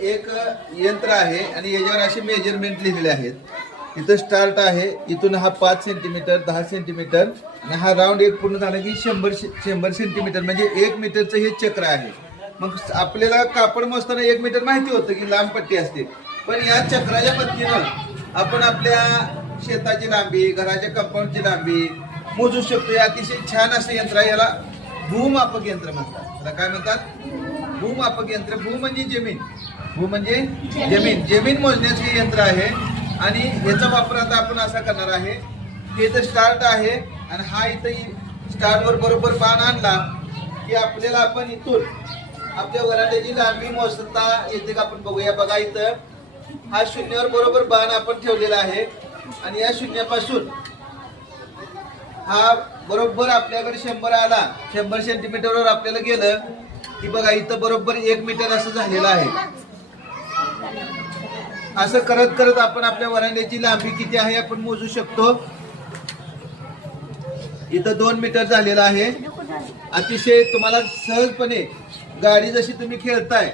एक यंत्र आहे आणि याच्यावर असे मेजरमेंट लिहिलेले आहेत. इथं स्टार्ट आहे, इथून हा 5 सेंटीमीटर, 10 सेंटीमीटर आणि हा राऊंड एक पूर्ण झाला की 100 सेंटीमीटर म्हणजे 1 मीटरचं हे चक्र आहे. मग आपल्याला कापड मोजताना 1 मीटर माहिती होतं की लांब पट्टी असते, पण या चक्राच्या मदतीनं आपण आपल्या शेताची लांबी, घराच्या कंपाऊंडची लांबी मोजू शकतो. हे अतिशय छान असं यंत्र आहे. याला भूमापक यंत्र म्हणतात. त्याला काय म्हणतात? भूमापक यंत्र. भू म्हणजे जमीन, भू म्हणजे जमीन, जमीन मोजण्याचे हे यंत्र आहे. आणि याचा वापर आता आपण असा करणार आहे की इथं स्टार्ट आहे आणि हा इथं स्टार्टवर बरोबर बाण आणला की आपल्याला आपण इथून आपल्या वरांड्याची लांबी मोजता येते का आपण बघूया. बघा इथं हा शून्यावर बरोबर बाण आपण ठेवलेला आहे आणि या शून्यापासून हा बरोबर आपल्याकडे 100 आला, 100 सेंटीमीटरवर आपल्याला गेलं की बघा इथं बरोबर 1 मीटर असं झालेलं आहे. असं करत करत आपण आपल्या वरांड्याची लांबी किती आहे आपण मोजू शकतो. इथं 2 मीटर झालेला आहे. अतिशय तुम्हाला सहजपणे गाडी जशी तुम्ही खेळताय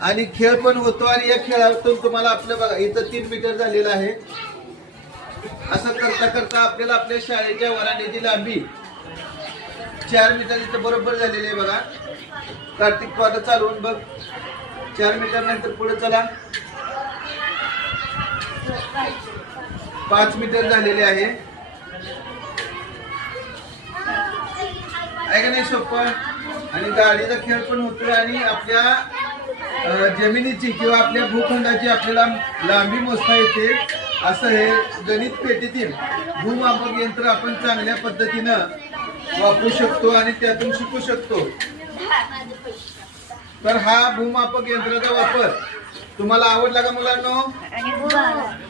आणि खेळ पण होतो आणि या खेळातून तुम्हाला आपलं बघा इथं 3 मीटर झालेलं आहे. असं करता करता आपल्याला आपल्या शाळेच्या वरांड्याची लांबी 4 मीटर इथं बरोबर झालेली आहे. बघा कार्तिक पाद चालवून बघ 4 मीटर नंतर पुढे चला 5 मीटर झालेले आहे. आहे का नाही सोपं. आणि गाडीचा खेळ पण होतो आणि आपल्या जमिनीची किंवा आपल्या भूखंडाची आपल्याला लांबी मोजता येते. असं हे गणित पेटीतील भूमापक यंत्र आपण चांगल्या पद्धतीनं वापरू शकतो आणि त्यातून शिकू शकतो. तर हा भूमापक यंत्राचा वापर तुम्हाला आवडला का मुलांनो?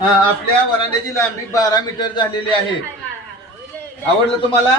आपल्या वरांड्याची लांबी 12 मीटर झालेली आहे. आवडलं तुम्हाला?